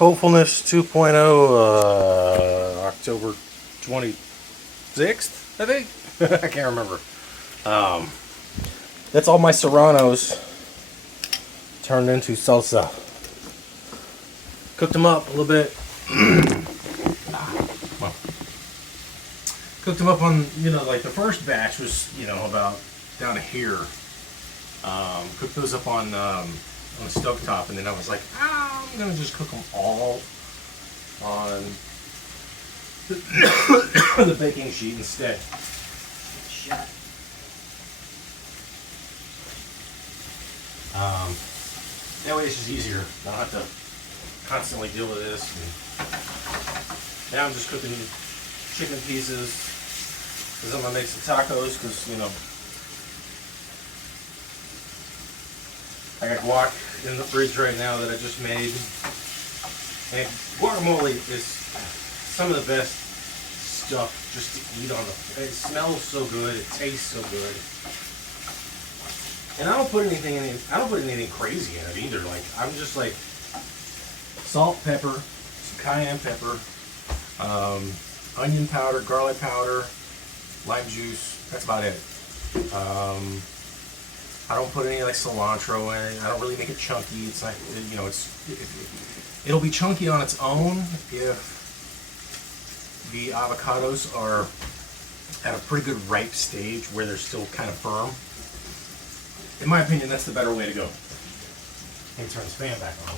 Hopefulness 2.0, October 26th, I think. I can't remember. That's all my serranos turned into salsa. Cooked them up a little bit. Well, cooked them up on, like the first batch was, about down to here. Cooked those up on the stovetop, and then I was like, I'm gonna just cook them all on the baking sheet instead. Shut. That way it's just easier. I don't have to constantly deal with this. And now I'm just cooking chicken pieces because I'm gonna make some tacos because I got guac in the fridge right now that I just made. And guacamole is some of the best stuff just to eat on the. It smells so good. It tastes so good. And I don't put anything in it. I don't put anything crazy in it either. Like I'm just like salt, pepper, some cayenne pepper, onion powder, garlic powder, lime juice. That's about it. I don't put any like cilantro in it. I don't really make it chunky. It's like it'll be chunky on its own if the avocados are at a pretty good ripe stage where they're still kind of firm. In my opinion, that's the better way to go. Let me turn this fan back on.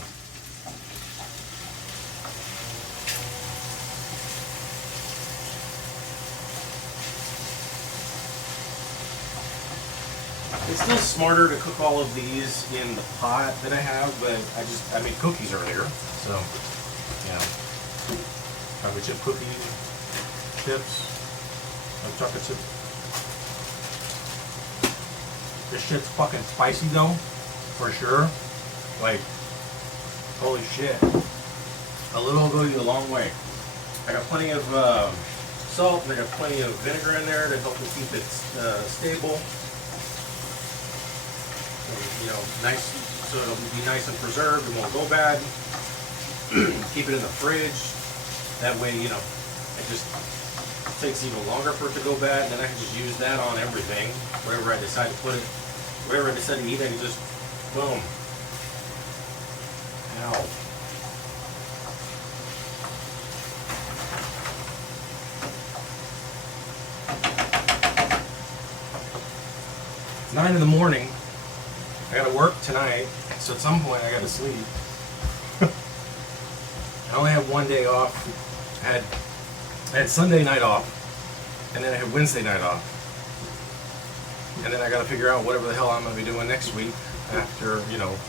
It's still smarter to cook all of these in the pot that I have, but I made cookies earlier, so chocolate chip cookie chips, chocolate chip. This shit's fucking spicy though, for sure. Like, holy shit. A little will go you a long way. I got plenty of salt, and I got plenty of vinegar in there to help me keep it stable. Nice, so it'll be nice and preserved. It won't go bad. Keep it in the fridge. That way, it just takes even longer for it to go bad. Then I can just use that on everything. Wherever I decide to put it, wherever I decide to eat, I can just boom. Ow. It's 9 in the morning. I gotta work tonight, so at some point I gotta sleep. I only have one day off. I had Sunday night off, and then I had Wednesday night off. And then I gotta figure out whatever the hell I'm gonna be doing next week after,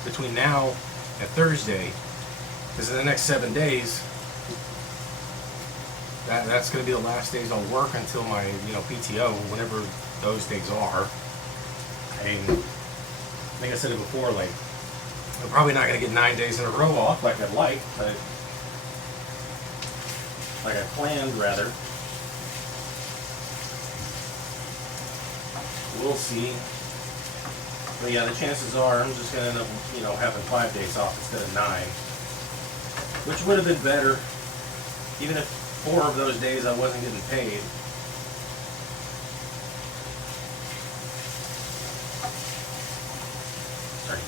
between now and Thursday. Because in the next 7 days, that's gonna be the last days I'll work until my, PTO, whenever those days are. I think I said it before, like, I'm probably not going to get 9 days in a row off like I'd like, but like I planned, rather. We'll see. But yeah, the chances are I'm just going to end up, having 5 days off instead of 9. Which would have been better, even if 4 of those days I wasn't getting paid.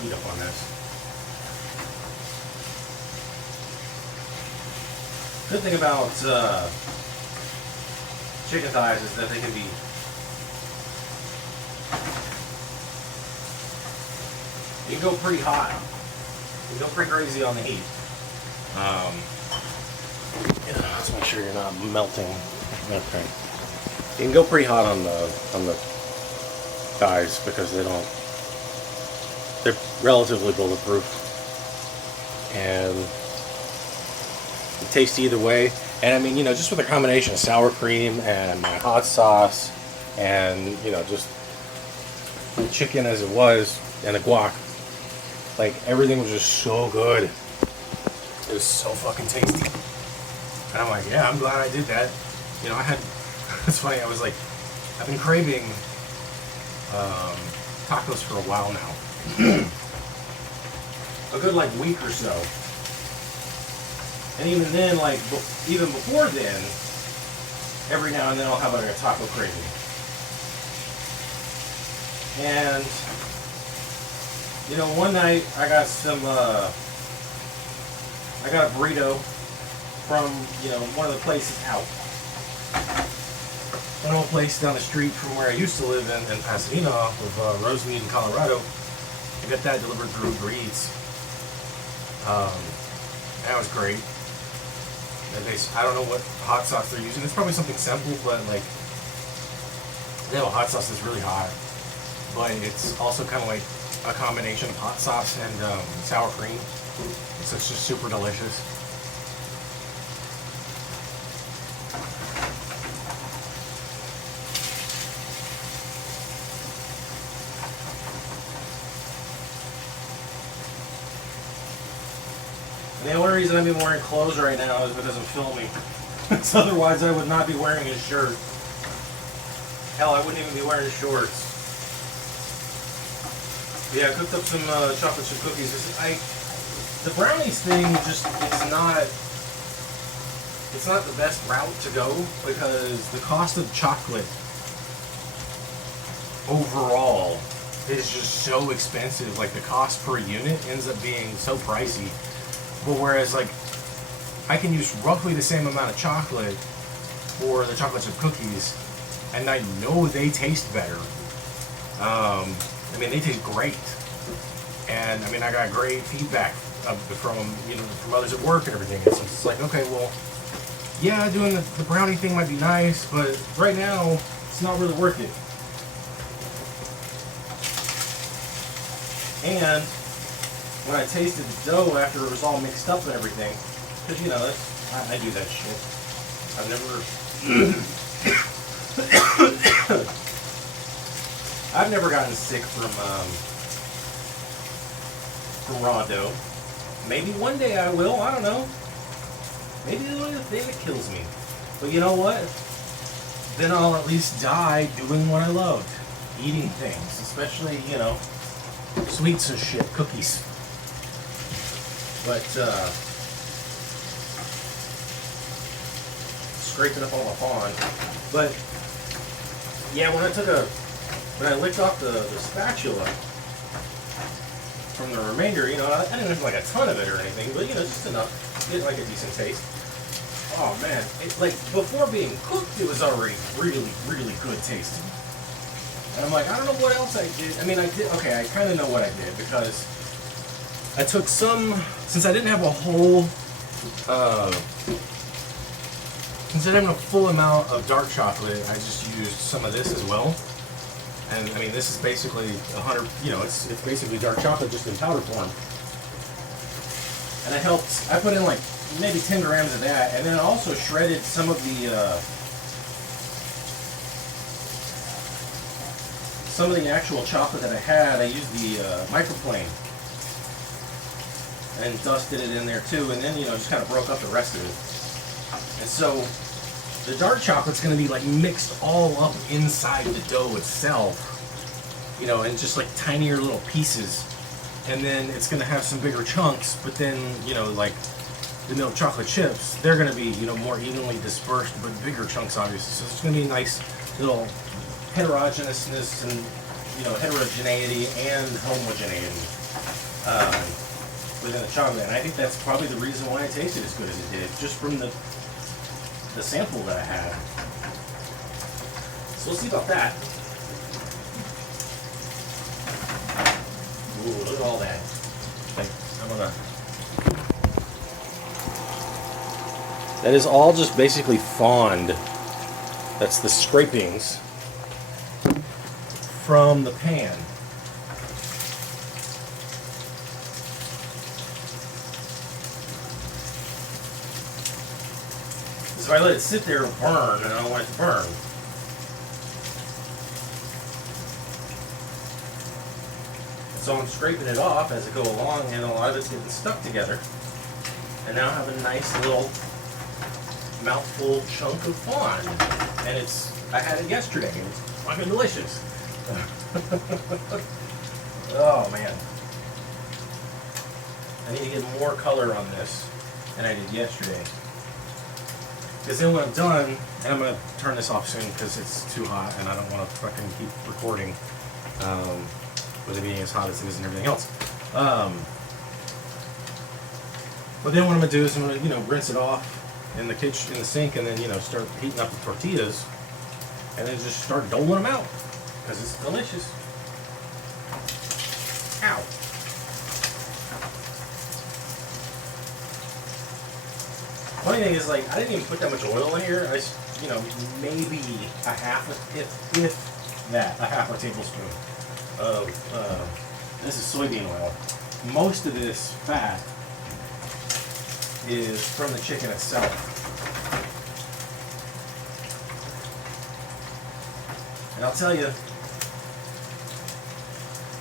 Heat up on this. Good thing about chicken thighs is that they can be go pretty hot. You go pretty crazy on the heat. Let's make sure you're not melting. Okay. You can go pretty hot on the thighs because they're relatively bulletproof, and it tastes either way. And I mean, just with a combination of sour cream and my hot sauce, and just the chicken as it was, and the guac, like everything was just so good. It was so fucking tasty. And I'm like, yeah, I'm glad I did that. It's funny. I was like, I've been craving tacos for a while now. A good week or so. And even then, like, even before then, every now and then I'll have like a taco craving. And, you know, one night I got I got a burrito from, you know, one of the places out. One old place down the street from where I used to live in Pasadena off of Rosemead in Colorado. I got that delivered through Uber Eats. That was great. I don't know what hot sauce they're using. It's probably something simple, but like, they have a hot sauce that's really hot. But it's also kind of like a combination of hot sauce and sour cream. So it's just super delicious. And the only reason I'm even wearing clothes right now is because I'm filming. So otherwise I would not be wearing a shirt. Hell, I wouldn't even be wearing shorts. But yeah, I cooked up some chocolate chip cookies. The brownies thing just, it's not the best route to go because the cost of chocolate overall is just so expensive. Like the cost per unit ends up being so pricey. But whereas like I can use roughly the same amount of chocolate for the chocolate chip cookies, and I know they taste better. I mean, they taste great, and I mean, I got great feedback from from others at work and everything. And so it's like, okay, well, yeah, doing the brownie thing might be nice, but right now it's not really worth it. And when I tasted the dough after it was all mixed up and everything, because you know, I do that shit. I've never gotten sick from raw dough. Maybe one day I will. I don't know. Maybe it'll be the thing that kills me. But you know what? Then I'll at least die doing what I loved, eating things, especially sweets and shit, cookies. But scraping up all my pond. But yeah, when I licked off the spatula from the remainder, I didn't have like a ton of it or anything, but just enough to get like a decent taste. Oh man, like before being cooked, it was already really, really good tasting. And I'm like, I don't know what else I did. I mean, I kind of know what I did because I took some, since I didn't have a full amount of dark chocolate, I just used some of this as well. And I mean, this is basically 100, it's basically dark chocolate just in powder form. And I put in like maybe 10 grams of that, and then I also shredded some of the actual chocolate that I had. I used the microplane and dusted it in there too, and then just kind of broke up the rest of it. And so the dark chocolate's going to be like mixed all up inside the dough itself, in just like tinier little pieces, and then it's going to have some bigger chunks. But then like the milk chocolate chips, they're going to be more evenly dispersed, but bigger chunks obviously. So it's going to be a nice little heterogeneousness and heterogeneity and homogeneity within the chocolate. And I think that's probably the reason why it tasted as good as it did, just from the sample that I had. So we'll see about that. Ooh, look at all that. That is all just basically fond. That's the scrapings from the pan. So I let it sit there and burn, and I don't want it to burn. So I'm scraping it off as I go along, and a lot of it's getting stuck together. And now I have a nice little mouthful chunk of fond. And I had it yesterday. It was fucking delicious. Oh man. I need to get more color on this. than I did yesterday. Because then when I'm done, and I'm going to turn this off soon because it's too hot and I don't want to fucking keep recording with it being as hot as it is and everything else. But then what I'm going to do is I'm going to, rinse it off in the kitchen, in the sink, and then, start heating up the tortillas and then just start doling them out because it's delicious. Ow. Funny thing is, like, I didn't even put that much oil in here. I, maybe a half a tablespoon of this is soybean oil. Most of this fat is from the chicken itself. And I'll tell you,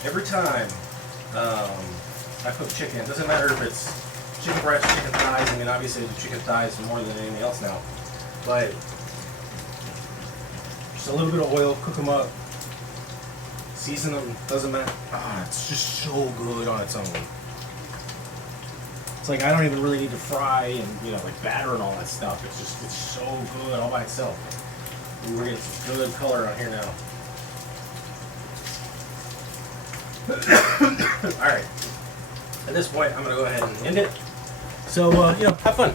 every time I cook chicken, it doesn't matter if it's chicken breast, chicken thighs. I mean, obviously the chicken thighs more than anything else now. But just a little bit of oil, cook them up, season them, doesn't matter. It's just so good on its own. It's like I don't even really need to fry and, like batter and all that stuff. It's so good all by itself. Ooh, we're getting some good color on here now. Alright. At this point, I'm going to go ahead and end it. So, have fun.